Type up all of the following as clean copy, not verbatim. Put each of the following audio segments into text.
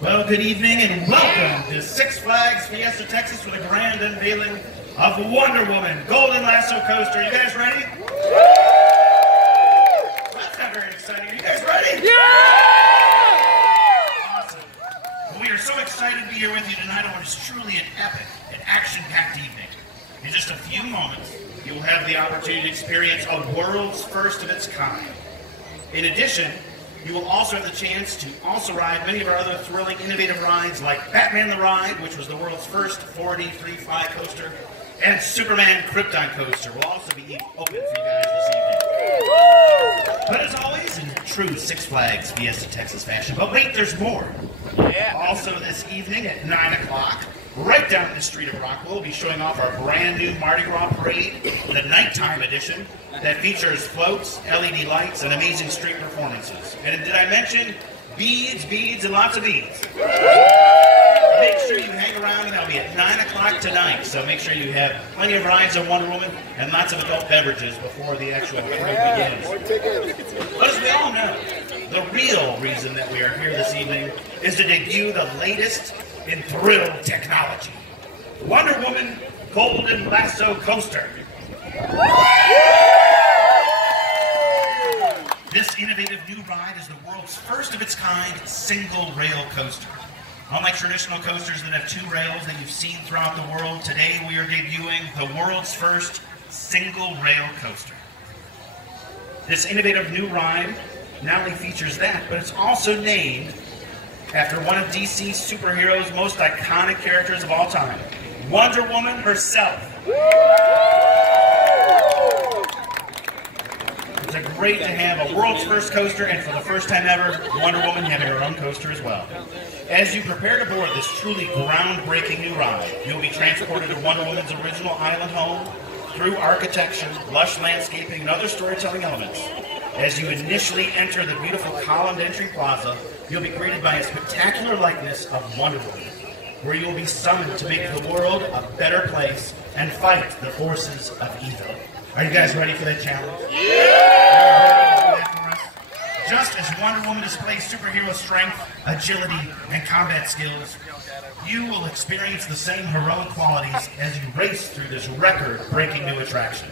Well, good evening and welcome to Six Flags Fiesta Texas for the grand unveiling of Wonder Woman Golden Lasso Coaster. You guys ready? That's not very exciting. Are you guys ready? Yeah! Awesome. Well, we are so excited to be here with you tonight on what is truly an epic and action-packed evening. In just a few moments, you will have the opportunity to experience a world's first of its kind. In addition, you will also have the chance to also ride many of our other thrilling, innovative rides like Batman the Ride, which was the world's first 4D free-fly coaster, and Superman Krypton Coaster will also be open for you guys this evening. But as always, in true Six Flags Fiesta Texas fashion, but wait, there's more. Also this evening at 9 o'clock, right down the street of Rockwell, we'll be showing off our brand new Mardi Gras parade, the nighttime edition, that features floats, LED lights, and amazing street performances. And did I mention beads, and lots of beads? Make sure you hang around, and that'll be at 9 o'clock tonight. So make sure you have plenty of rides on Wonder Woman and lots of adult beverages before the actual parade begins. But as we all know, the real reason that we are here this evening is to debut the latest in thrill technology, Wonder Woman Golden Lasso Coaster. This innovative new ride is the world's first of its kind single rail coaster. Unlike traditional coasters that have two rails that you've seen throughout the world, today we are debuting the world's first single rail coaster. This innovative new ride not only features that, but it's also named after one of DC's superheroes' most iconic characters of all time, Wonder Woman herself. It's great to have a world's first coaster, and for the first time ever, Wonder Woman having her own coaster as well. As you prepare to board this truly groundbreaking new ride, you'll be transported to Wonder Woman's original island home through architecture, lush landscaping, and other storytelling elements. As you initially enter the beautiful columned entry plaza, you'll be greeted by a spectacular likeness of Wonder Woman, where you will be summoned to make the world a better place and fight the forces of evil. Are you guys ready for that challenge? Yeah! Just as Wonder Woman displays superhero strength, agility, and combat skills, you will experience the same heroic qualities as you race through this record-breaking new attraction.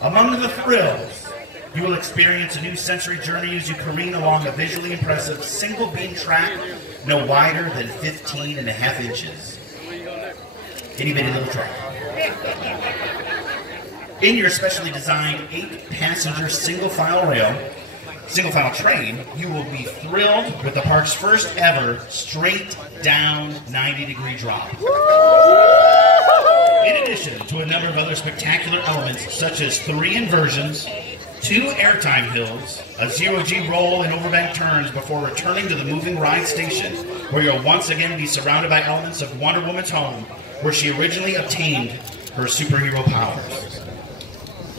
Among the thrills, you will experience a new sensory journey as you careen along a visually impressive single-beam track no wider than 15.5 inches. Itty-bitty little track. In your specially designed 8-passenger single-file train, you will be thrilled with the park's first ever straight down 90-degree drop. In addition to a number of other spectacular elements such as 3 inversions, 2 airtime hills, a 0G roll, and overbanked turns before returning to the moving ride station, where you'll once again be surrounded by elements of Wonder Woman's home, where she originally obtained her superhero powers.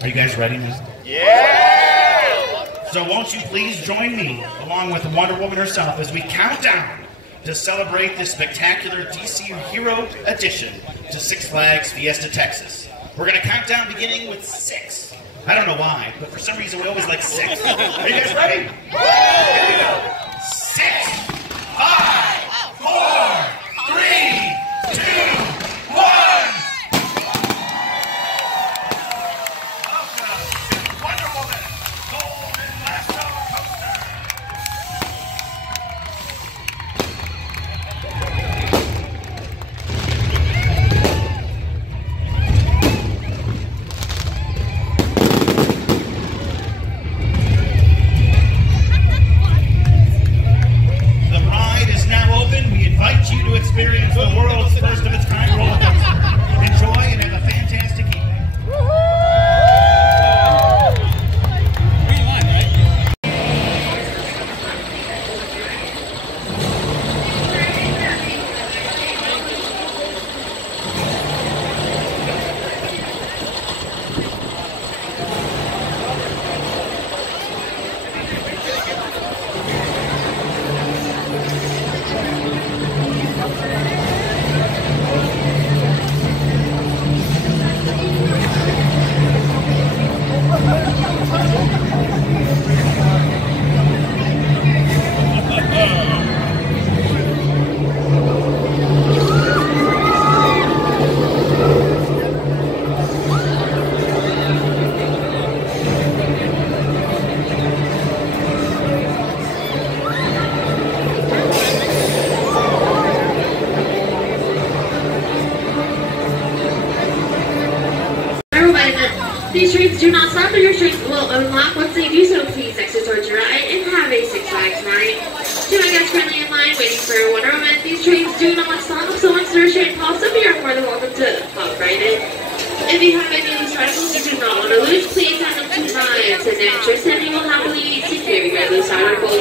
Are you guys ready now? Yeah! So won't you please join me, along with Wonder Woman herself, as we count down to celebrate this spectacular DC Hero edition to Six Flags Fiesta Texas. We're going to count down beginning with 6. I don't know why, but for some reason we always like 6. Are you guys ready? Here we go. 6, 5, 4, 3, 2, 1. Welcome to Wonder Woman Golden Lasso Coaster. These trains do not stop, and your trains will unlock once they do so. Please exit towards your right and have a Six Flags ride. To my guests currently in line waiting for Wonder Woman, these trains do not stop, so once their train pops up, you're more than welcome to hop right in. If you have any of these articles you do not want to lose, please hand them to my attendant, Tristan, and he will happily take care of your loose articles.